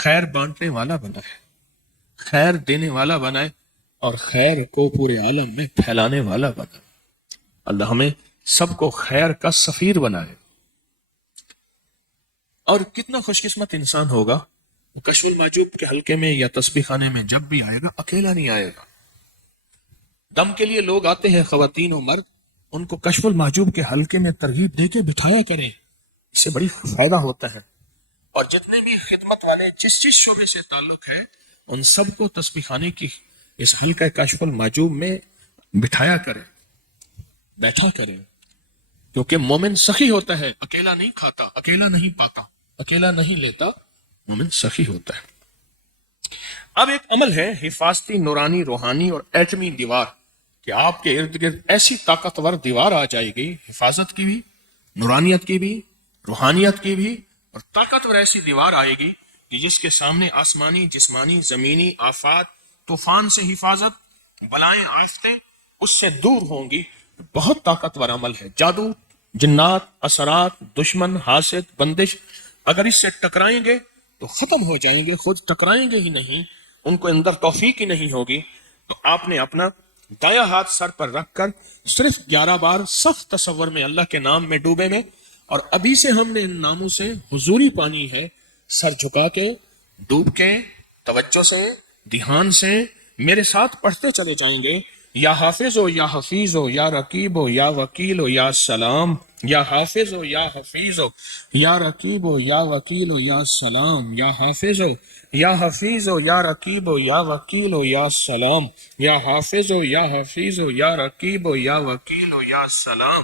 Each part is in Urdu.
خیر بانٹنے والا بنائے، خیر دینے والا بنائے، اور خیر کو پورے عالم میں پھیلانے والا بنائے۔ اللہ ہمیں سب کو خیر کا سفیر بنائے۔ اور کتنا خوش قسمت انسان ہوگا کشف المحجوب کے حلقے میں یا تسبیح خانے میں جب بھی آئے گا اکیلا نہیں آئے گا۔ دم کے لیے لوگ آتے ہیں، خواتین و مرد، ان کو کشف المحجوب کے حلقے میں ترغیب دے کے بٹھایا کریں، اس سے بڑی فائدہ ہوتا ہے۔ اور جتنے بھی خدمت والے جس شعبے سے تعلق ہے ان سب کو تسبیح خانے کی اس حلقہ کشف المحجوب میں بٹھایا کریں، بیٹھا کریں، کیونکہ مومن سخی ہوتا ہے، اکیلا نہیں کھاتا، اکیلا نہیں پاتا، اکیلا نہیں لیتا، مومن سخی ہوتا ہے۔ اب ایک عمل ہے حفاظتی نورانی روحانی اور ایٹمی دیوار، کہ آپ کے ارد گرد ایسی طاقتور دیوار آ جائے گی، حفاظت کی بھی، نورانیت کی بھی، روحانیت کی بھی، اور طاقتور ایسی دیوار آئے گی کہ جس کے سامنے آسمانی جسمانی زمینی آفات طوفان سے حفاظت، بلائیں آفتیں اس سے دور ہوں گی۔ بہت طاقتور عمل ہے۔ جادو، جنات، اثرات، دشمن، حاسد، بندش اگر اس سے ٹکرائیں گے تو ختم ہو جائیں گے، خود ٹکرائیں گے ہی نہیں، ان کو اندر توفیق ہی نہیں ہوگی۔ تو آپ نے اپنا دایاں ہاتھ سر پر رکھ کر صرف 11 بار سخت تصور میں اللہ کے نام میں ڈوبے میں، اور ابھی سے ہم نے ان ناموں سے حضوری پانی ہے، سر جھکا کے، ڈوب کے، توجہ سے، دھیان سے میرے ساتھ پڑھتے چلے جائیں گے۔ یا حافظ ہو یا حفیظ ہو یا رقیب ہو یا وکیل ہو یا سلام، یا حافظ ہو یا حفیظ ہو یا رقیب ہو یا وکیل ہو یا سلام، یا حافظ ہو یا حفیظ ہو یا رقیب ہو یا وکیل ہو یا سلام، یا حافظ ہو یا حفیظ ہو یا رقیب ہو یا وکیل ہو یا سلام،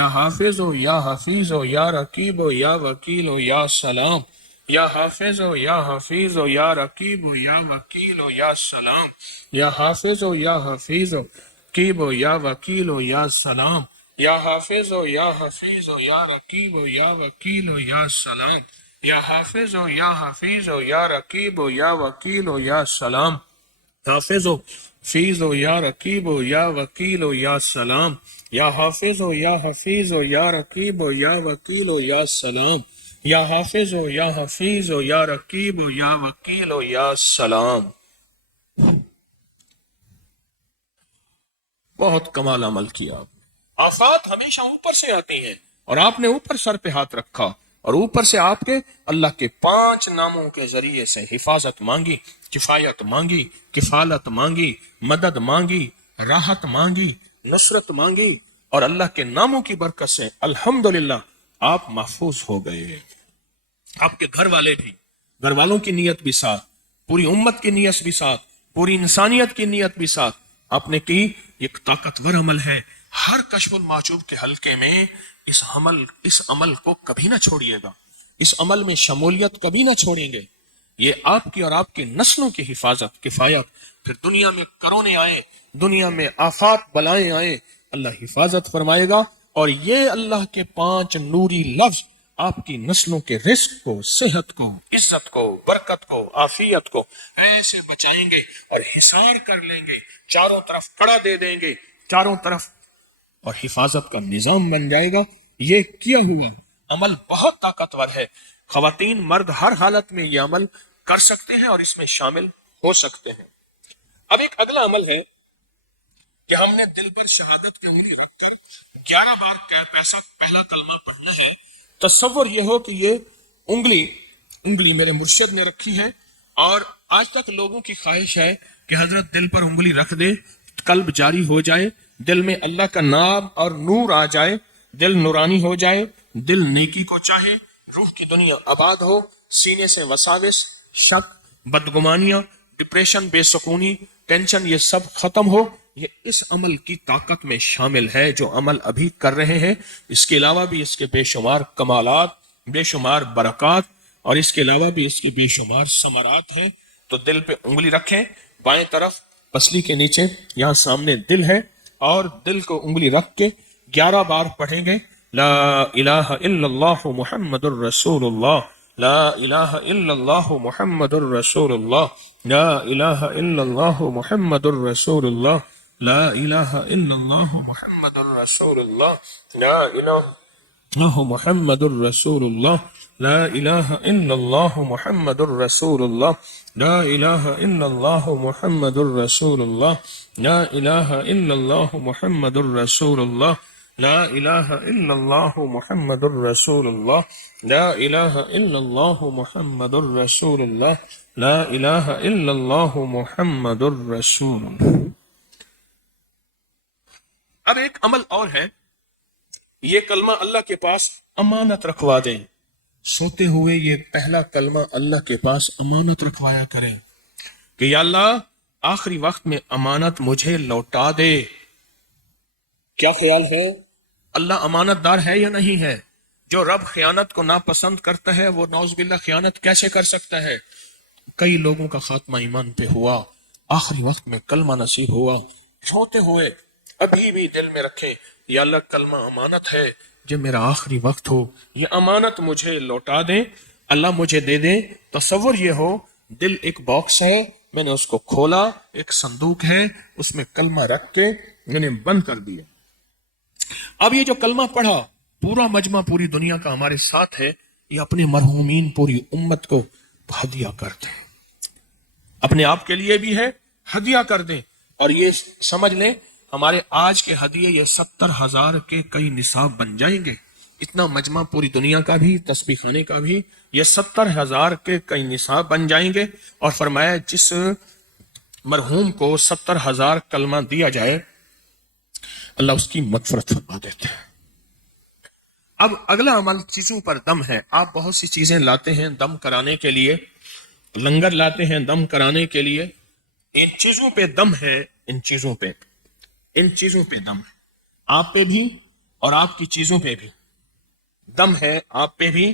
یا حافظ ہو یا حفیظ ہو یا رقیب ہو یا وکیل ہو یا سلام، یا حافظ ہو یا حفیظ ہو یا رقیب ہو یا وکیل ہو یا سلام، یا حافظ ہو یا حفیظ ہو رقیب ہو یا وکیل ہو یا سلام، یا حافظ ہو یا حفیظ ہو یا رقیب ہو یا وکیل ہو یا سلام، یا حافظ ہو یا حفیظ ہو یا رقیب ہو یا وکیل ہو یا سلام، حافظ ہو حفیظ ہو یا رقیب ہو یا وکیل ہو یا سلام، یا حافظ ہو یا حفیظ ہو یا رقیب ہو یا وکیل ہو یا سلام، یا حافظ ہو یا حفیظ ہو یا رقیب ہو یا وکیل ہو یا سلام۔ بہت کمال عمل کیا۔ آفات ہمیشہ اوپر سے آتی ہیں، اور آپ نے اوپر سر پہ ہاتھ رکھا، اور اوپر سے آپ کے اللہ کے 5 ناموں کے ذریعے سے حفاظت مانگی، کفایت مانگی، کفالت مانگی، مدد مانگی، راحت مانگی، نصرت مانگی، اور اللہ کے ناموں کی برکت سے الحمدللہ آپ محفوظ ہو گئے۔ آپ کے گھر والے بھی، گھر والوں کی نیت بھی ساتھ، پوری امت کی نیت بھی ساتھ، پوری انسانیت کی نیت بھی ساتھ آپ نے کی۔ ایک طاقتور عمل ہے۔ ہر کشف المحجوب کے حلقے میں اس عمل کو کبھی نہ چھوڑیے گا، اس عمل میں شمولیت کبھی نہ چھوڑیں گے۔ یہ آپ کی اور آپ کی نسلوں کی حفاظت، کفایت، پھر دنیا میں کرونے آئے، دنیا میں آفات بلائیں آئے، اللہ حفاظت فرمائے گا، اور یہ اللہ کے 5 نوری لفظ آپ کی نسلوں کے رزق کو، صحت کو، عزت کو، برکت کو، عافیت کو ایسے بچائیں گے اور حصار کر لیں گے، چاروں طرف کڑا دے دیں گے، چاروں طرف، اور حفاظت کا نظام بن جائے گا۔ یہ کیا ہوا عمل بہت طاقتور ہے۔ خواتین مرد ہر حالت میں یہ عمل کر سکتے ہیں اور اس میں شامل ہو سکتے ہیں۔ اب ایک اگلا عمل ہے کہ ہم نے دل پر شہادت کی انگلی رکھ کر 11 بار پہلا کلمہ پڑھنا ہے۔ تصور یہ ہو کہ یہ انگلی میرے مرشد نے رکھی ہے، اور آج تک لوگوں کی خواہش ہے کہ حضرت دل پر انگلی رکھ دے، قلب جاری ہو جائے، دل میں اللہ کا نام اور نور آ جائے، دل نورانی ہو جائے، دل نیکی کو چاہے، روح کی دنیا آباد ہو، سینے سے وساوس، شک، بدگمانیاں، ڈپریشن، بے سکونی، ٹینشن، یہ سب ختم ہو۔ یہ اس عمل کی طاقت میں شامل ہے جو عمل ابھی کر رہے ہیں۔ اس کے علاوہ بھی اس کے بے شمار کمالات، بے شمار برکات، اور اس کے علاوہ بھی اس کے بے شمار ثمرات ہیں۔ تو دل پہ انگلی رکھیں، بائیں طرف پسلی کے نیچے یہاں سامنے دل ہے، اور دل کو انگلی رکھ کے 11 بار پڑھیں گے، لا الہ الا اللہ محمد الرسول اللہ، لا الہ الا اللہ محمد الرسول اللہ، لا الہ الا اللہ محمد الرسول اللہ، لا الہ الا اللہ محمد الرسول اللہ، لا الہ محمد الرسول اللہ لا الہ الا اللہ محمد الرسول اللہ لا الہ الا اللہ محمد الرسول اللہ لا الہ الا اللہ محمد الرسول اللہ لا الہ الا اللہ محمد الرسول اللہ لا الہ الا اللہ محمد الرسول اللہ لا الہ الا اللہ محمد الرسول اللہ۔ اب ایک عمل اور ہے، یہ کلمہ اللہ کے پاس امانت رکھوا دیں، سوتے ہوئے یہ پہلا کلمہ اللہ کے پاس امانت رکھوایا کریں کہ یا اللہ آخری وقت میں امانت مجھے لوٹا دے۔ کیا خیال ہے، اللہ امانت دار ہے یا نہیں ہے؟ جو رب خیانت کو ناپسند کرتا ہے وہ نعوذ باللہ خیانت کیسے کر سکتا ہے؟ کئی لوگوں کا خاتمہ ایمان پہ ہوا، آخری وقت میں کلمہ نصیب ہوا، سوتے ہوئے ابھی بھی دل میں رکھیں یا اللہ کلمہ امانت ہے، جب میرا آخری وقت ہو یہ امانت مجھے لوٹا دیں، اللہ مجھے دے دیں۔ تصور یہ ہو دل ایک باکس ہے، میں نے اس کو کھولا، ایک صندوق ہے، اس میں کلمہ رکھ کے میں نے بند کر دیا۔ اب یہ جو کلمہ پڑھا پورا مجمع پوری دنیا کا ہمارے ساتھ ہے، یہ اپنے مرحومین پوری امت کو ہدیہ کر دیں، اپنے آپ کے لیے بھی ہے ہدیہ کر دیں، اور یہ سمجھ لیں ہمارے آج کے ہدیے یہ 70,000 کے کئی نصاب بن جائیں گے۔ اتنا مجمع پوری دنیا کا بھی، تسبیح خانے کا بھی، یہ 70,000 کے کئی نصاب بن جائیں گے۔ اور فرمایا جس مرحوم کو 70,000 کلمہ دیا جائے اللہ اس کی مغفرت فرما دیتے ہیں۔ اب اگلا عمل چیزوں پر دم ہے۔ آپ بہت سی چیزیں لاتے ہیں دم کرانے کے لیے، لنگر لاتے ہیں دم کرانے کے لیے، ان چیزوں پہ دم ہے، ان چیزوں پہ دم ہے، آپ پہ بھی اور آپ کی چیزوں پہ بھی دم ہے، آپ پہ بھی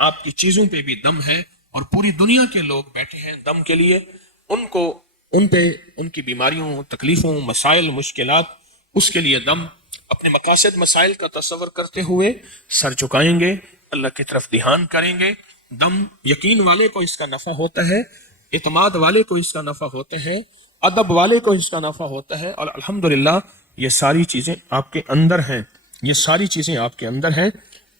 آپ کی چیزوں پہ بھی دم ہے، اور پوری دنیا کے لوگ بیٹھے ہیں دم کے لیے، ان پہ ان کی بیماریوں، تکلیفوں، مسائل، مشکلات، اس کے لیے دم، اپنے مقاصد مسائل کا تصور کرتے ہوئے سر جھکائیں گے، اللہ کی طرف دھیان کریں گے۔ دم یقین والے کو اس کا نفع ہوتا ہے، اعتماد والے کو اس کا نفع ہوتا ہے، ادب والے کو اس کا نفع ہوتا ہے، اور الحمدللہ یہ ساری چیزیں آپ کے اندر ہیں، یہ ساری چیزیں آپ کے اندر ہیں۔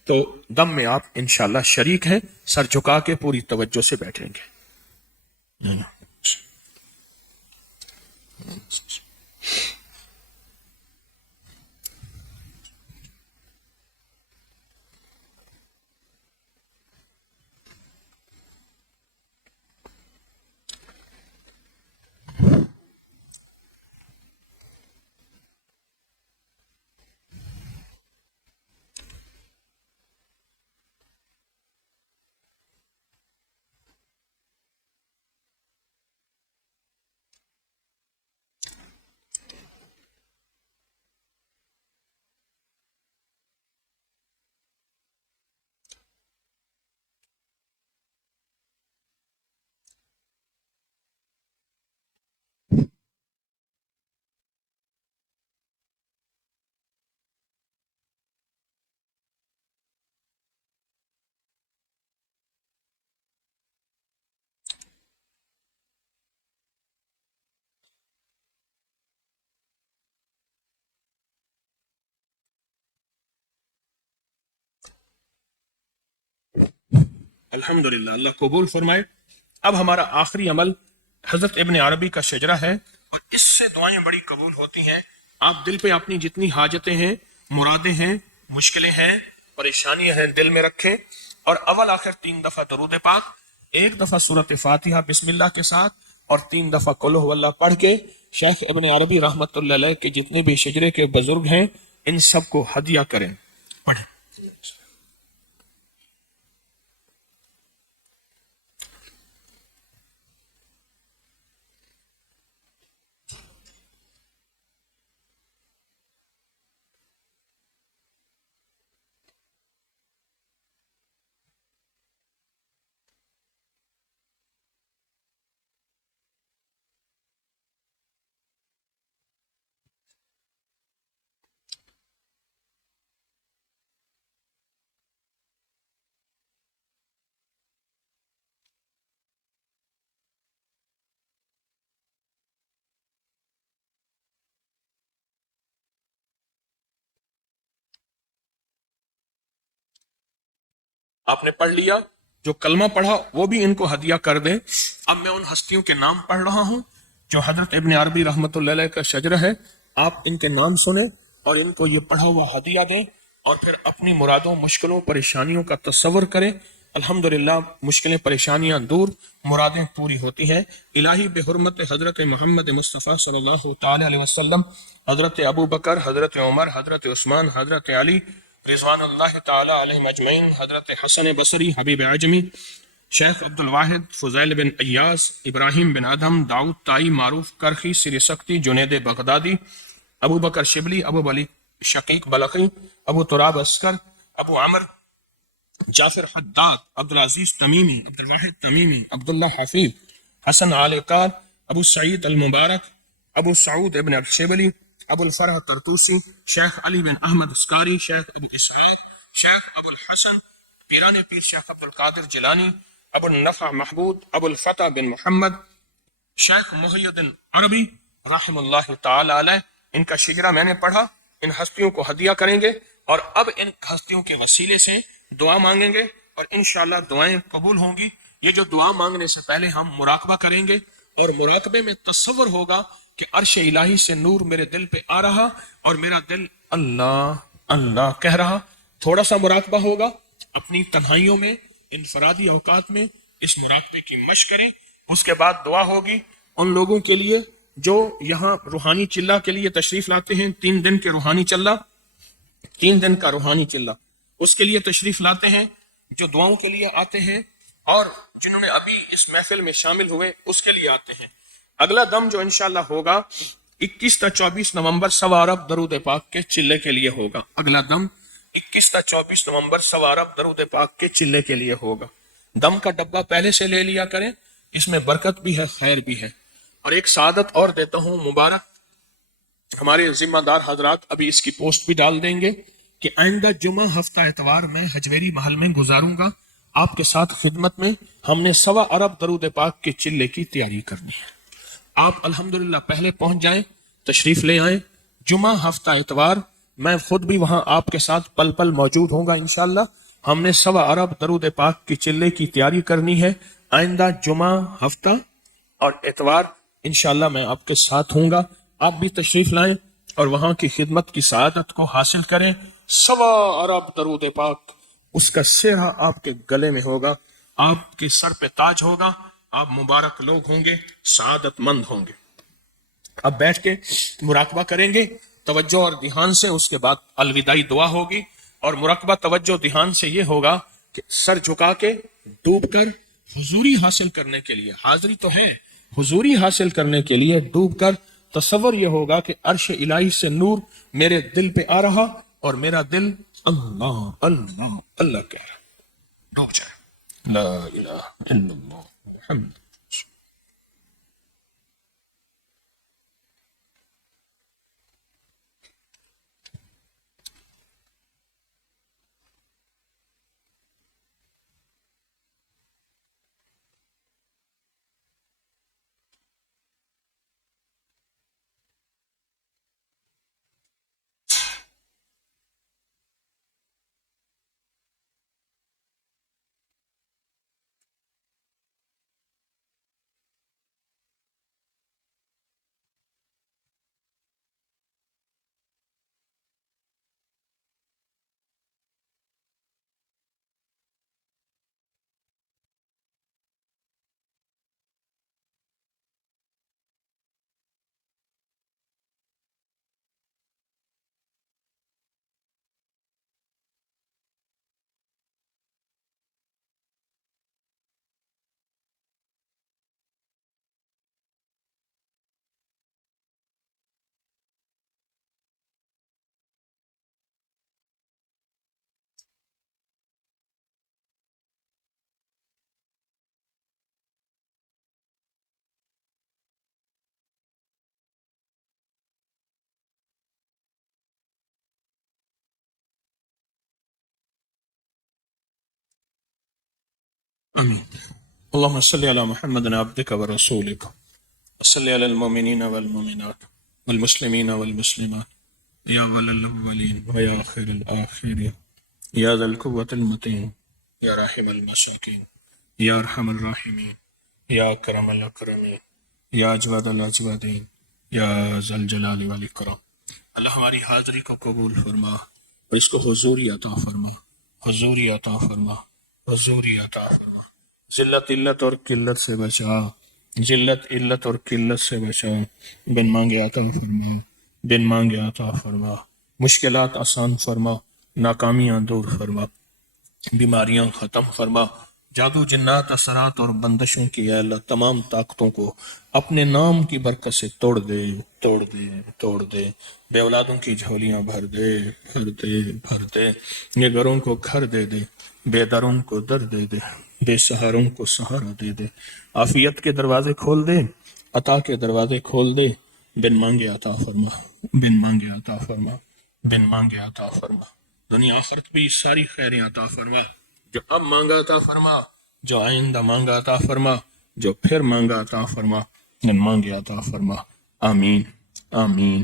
تو دم میں آپ انشاءاللہ شریک ہیں، سر جھکا کے پوری توجہ سے بیٹھیں گے۔ الحمدللہ، اللہ قبول فرمائے۔ اب ہمارا آخری عمل حضرت ابن عربی کا شجرہ ہے، اور اس سے دعائیں بڑی قبول ہوتی ہیں۔ آپ دل پہ اپنی جتنی حاجتیں ہیں، مرادیں ہیں، مشکلیں ہیں، پریشانیاں ہیں، دل میں رکھیں، اور اول آخر 3 دفعہ درود پاک، 1 دفعہ سورۃ فاتحہ بسم اللہ کے ساتھ، اور 3 دفعہ قل هو اللہ پڑھ کے شیخ ابن عربی رحمۃ اللہ علیہ کے جتنے بھی شجرے کے بزرگ ہیں ان سب کو ہدیہ کریں، پڑھیں۔ آپ نے پڑھ لیا، جو کلمہ پڑھا وہ بھی ان کو ہدیہ کر دیں۔ اب میں ان ہستیوں کے نام پڑھ رہا ہوں جو حضرت ابن عربی رحمۃ اللہ علیہ کا شجرہ ہے، آپ ان کے نام سنیں اور ان کو یہ پڑھا ہوا ہدیہ دیں، اور پھر اپنی مرادوں، مشکلوں، پریشانیوں کا تصور کریں۔ الحمدللہ مشکلیں، پریشانیاں دور، مرادیں پوری ہوتی ہیں۔ الہی بحرمت حضرت محمد مصطفیٰ صلی اللہ تعالی علیہ وسلم، حضرت ابو بکر، حضرت عمر، حضرت عثمان، حضرت علی رضوان اللہ تعالی علیہم اجمعین، حضرت حسن بصری، حبیب عجمی، شیخ عبد الواحد، فضیل بن ایاس، ابراہیم بن ادہم، داؤد تائی، معروف کرخی، سری سختی، جنید بغدادی، ابو بکر شبلی، ابو علی شقیق بلخی، ابو تراب اسکر، ابو عمر جعفر حداد، عبدالعزیز تمیمی، عبدالواحد تمیمی، عبداللہ حفیظ، حسن عالقار، ابو سعید المبارک، ابو سعود ابن الشبلی، ابو الفرح ترتوسی، شیخ علی بن احمد اسکاری، شیخ ابو اسحاق، شیخ ابو الحسن پیران پیر شیخ عبد القادر جیلانی، ابو النفع محمود، ابو الفتح بن محمد، شیخ محی الدین عربی رحم اللہ تعالی علیہ، ان کا شجرہ میں نے پڑھا۔ ان ہستیوں کو ہدیہ کریں گے اور اب ان ہستیوں کے وسیلے سے دعا مانگیں گے اور انشاءاللہ دعائیں قبول ہوں گی۔ یہ جو دعا مانگنے سے پہلے ہم مراقبہ کریں گے، اور مراقبے میں تصور ہوگا کہ عرش الہی سے نور میرے دل پہ آ رہا اور میرا دل اللہ اللہ کہہ رہا۔ تھوڑا سا مراقبہ ہوگا، اپنی تنہائیوں میں، انفرادی اوقات میں اس مراقبے کی مشق کریں۔ اس کے بعد دعا ہوگی ان لوگوں کے لیے جو یہاں روحانی چلہ کے لیے تشریف لاتے ہیں، 3 دن کے روحانی چلہ، 3 دن کا روحانی چلہ، اس کے لیے تشریف لاتے ہیں، جو دعاؤں کے لیے آتے ہیں، اور جنہوں نے ابھی اس محفل میں شامل ہوئے اس کے لیے آتے ہیں۔ اگلا دم جو انشاءاللہ ہوگا 21 تا 24 نومبر 100 ارب درود پاک کے چلے کے لیے ہوگا۔ اگلا دم 21 تا 24 نومبر 100 ارب درود پاک کے چلے کے لیے ہوگا۔ دم کا ڈبہ پہلے سے لے لیا کریں، اس میں برکت بھی ہے، خیر بھی ہے۔ اور ایک سعادت اور دیتا ہوں مبارک، ہمارے ذمہ دار حضرات ابھی اس کی پوسٹ بھی ڈال دیں گے کہ آئندہ جمعہ ہفتہ اتوار میں حجویری محل میں گزاروں گا آپ کے ساتھ خدمت میں۔ ہم نے 100 ارب درود پاک کے چلے کی تیاری کرنی ہے۔ آپ الحمدللہ پہلے پہنچ جائیں، تشریف لے آئیں۔ جمعہ ہفتہ اتوار میں خود بھی وہاں آپ کے ساتھ پل پل موجود ہوں گا انشاءاللہ۔ ہم نے 100 ارب درود پاک کے چلے کی تیاری کرنی ہے۔ آئندہ جمعہ ہفتہ اور اتوار انشاءاللہ میں آپ کے ساتھ ہوں گا۔ آپ بھی تشریف لائیں اور وہاں کی خدمت کی سعادت کو حاصل کریں۔ 100 ارب درود پاک، اس کا سہرا آپ کے گلے میں ہوگا، آپ کے سر پہ تاج ہوگا، آپ مبارک لوگ ہوں گے، سعادت مند ہوں گے۔ اب بیٹھ کے مراقبہ کریں گے توجہ اور دھیان سے، اس کے بعد الوداعی دعا ہوگی، اور مراقبہ توجہ دھیان سے یہ ہوگا کہ سر جھکا کے ڈوب کر حضوری حاصل کرنے کے لیے، حاضری تو ہے، حضوری حاصل کرنے کے لیے ڈوب کر تصور یہ ہوگا کہ عرش الہی سے نور میرے دل پہ آ رہا اور میرا دل اللہ اللہ اللہ کہہ رہا، ڈوب جائے۔ لا الہ الا اللہ محمد۔ اللهم صل على محمد عبدك ورسولك وصل على المؤمنين والمؤمنات والمسلمين والمسلمات يا أول الأولين ويا آخر الآخرين يا ذا القوة المتين یا راحم المساکین یا ارحم الراحمین یا اکرم الاکرمین یا اجود الاجودین یا ذا الجلال والاکرام۔ اللہ ہماری حاضری کو قبول فرما اور اس کو حضوری عطا فرما، حضوری عطا فرما، حضوری عطا فرما۔ ذلت علت اور قلت سے بچا، ذلت علت اور قلت سے بچا، بن مانگے عطا فرما، بن مانگے عطا فرما، مشکلات آسان فرما، ناکامیاں دور فرما، بیماریاں ختم فرما، جادو جنات اثرات اور بندشوں کی اے اللہ تمام طاقتوں کو اپنے نام کی برکت سے توڑ دے، توڑ دے، توڑ دے، بے اولادوں کی جھولیاں بھر دے، بھر دے، بھر دے، یہ گھروں کو گھر دے دے، بے دروں کو در دے دے، بے سہاروں کو سہارا دے دے، عافیت کے دروازے کھول دے، عطا کے دروازے کھول دے، بن مانگے عطا فرما، بن مانگے عطا فرما، بن مانگے عطا فرما، دنیا آخرت بھی ساری خیریں عطا فرما، جو اب مانگا عطا فرما، جو آئندہ مانگا عطا فرما، جو پھر مانگا عطا فرما، بن مانگے عطا فرما، آمین آمین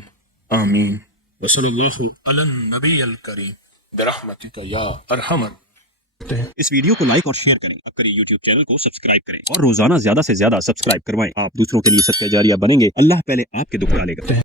آمین۔ وصلی اللہ علی النبی الکریم برحمتک یا ارحم الراحمین۔ اس ویڈیو کو لائک اور شیئر کریں، اب کریں یوٹیوب چینل کو سبسکرائب کریں اور روزانہ زیادہ سے زیادہ سبسکرائب کروائیں۔ آپ دوسروں کے لیے صدقہ جاریہ بنیں گے، اللہ پہلے آپ کے دکھ ڈالے گا۔